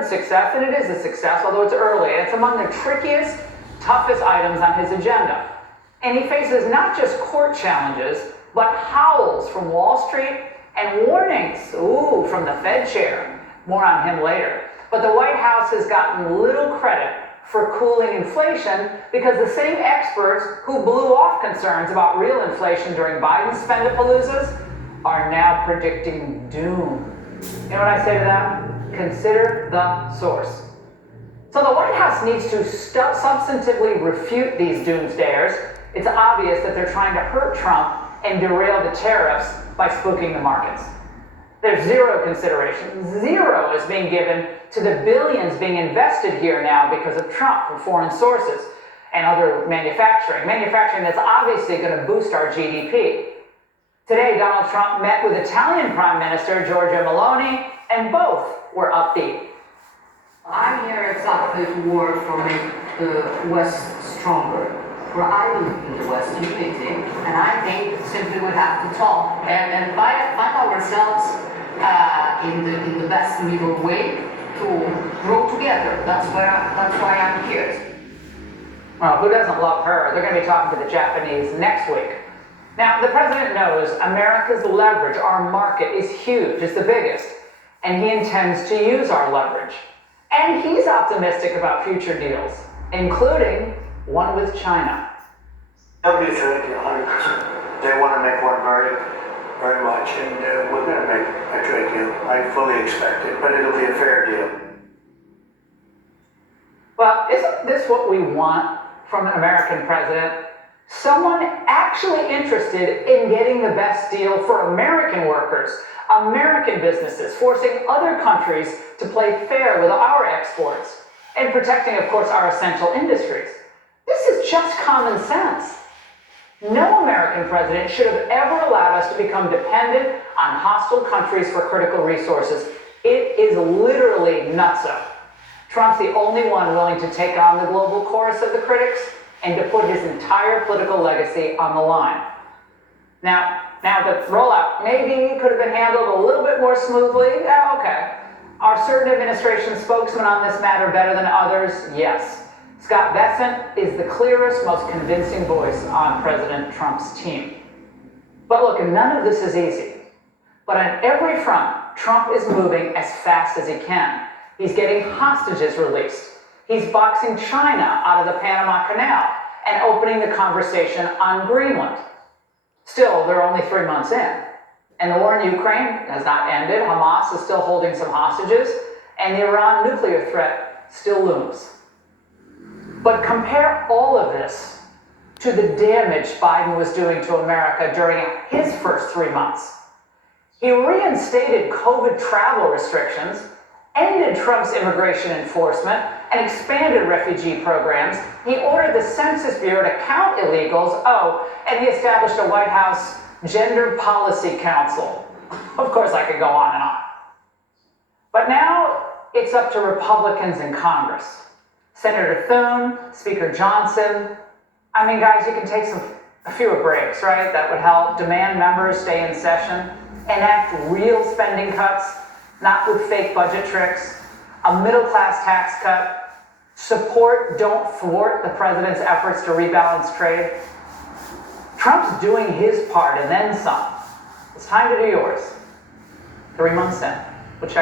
success, and it is a success, although it's early. It's among the trickiest, toughest items on his agenda. And he faces not just court challenges, but howls from Wall Street and warnings, from the Fed chair. More on him later. But the White House has gotten little credit for cooling inflation because the same experts who blew off concerns about real inflation during Biden's spendapaloozas are now predicting doom. You know what I say to that? Consider the source. So the White House needs to substantively refute these doomsdayers. It's obvious that they're trying to hurt Trump and derail the tariffs by spooking the markets. There's zero consideration. Zero is being given to the billions being invested here now because of Trump from foreign sources and other manufacturing. Manufacturing that's obviously going to boost our GDP. Today, Donald Trump met with Italian Prime Minister Giorgia Meloni, and both were upbeat. I'm here exactly to work for make the West stronger. For I believe in the West unity, and I think simply we have to talk and find ourselves in the best middle way to grow together. That's why I'm here. Well, who doesn't love her? They're going to be talking to the Japanese next week. Now, the president knows America's leverage, our market, is huge. It's the biggest. And he intends to use our leverage. And he's optimistic about future deals, including one with China. They'll be a trade deal, 100%. They want to make one very, very much, and we're going to make a trade deal. I fully expect it, but it'll be a fair deal. Well, isn't this what we want from an American president? Someone actually interested in getting the best deal for American workers, American businesses, forcing other countries to play fair with our exports, and protecting, of course, our essential industries. This is just common sense. No American president should have ever allowed us to become dependent on hostile countries for critical resources. It is literally nutso. Trump's the only one willing to take on the global chorus of the critics and to put his entire political legacy on the line. Now the rollout maybe could have been handled a little bit more smoothly. Yeah, okay. Are certain administration spokesmen on this matter better than others? Yes. Scott Bessent is the clearest, most convincing voice on President Trump's team. But look, none of this is easy. But on every front, Trump is moving as fast as he can. He's getting hostages released. He's boxing China out of the Panama Canal and opening the conversation on Greenland. Still, they're only 3 months in. And the war in Ukraine has not ended. Hamas is still holding some hostages. And the Iran nuclear threat still looms. But compare all of this to the damage Biden was doing to America during his first 3 months. He reinstated COVID travel restrictions, ended Trump's immigration enforcement, and expanded refugee programs. He ordered the Census Bureau to count illegals. And he established a White House Gender Policy Council. Of course, I could go on and on. But now it's up to Republicans in Congress. Senator Thune, Speaker Johnson. I mean, guys, you can take a few breaks, right? That would help. Demand members stay in session. Enact real spending cuts, not with fake budget tricks. A middle-class tax cut. Support, don't thwart the president's efforts to rebalance trade. Trump's doing his part and then some. It's time to do yours. 3 months in.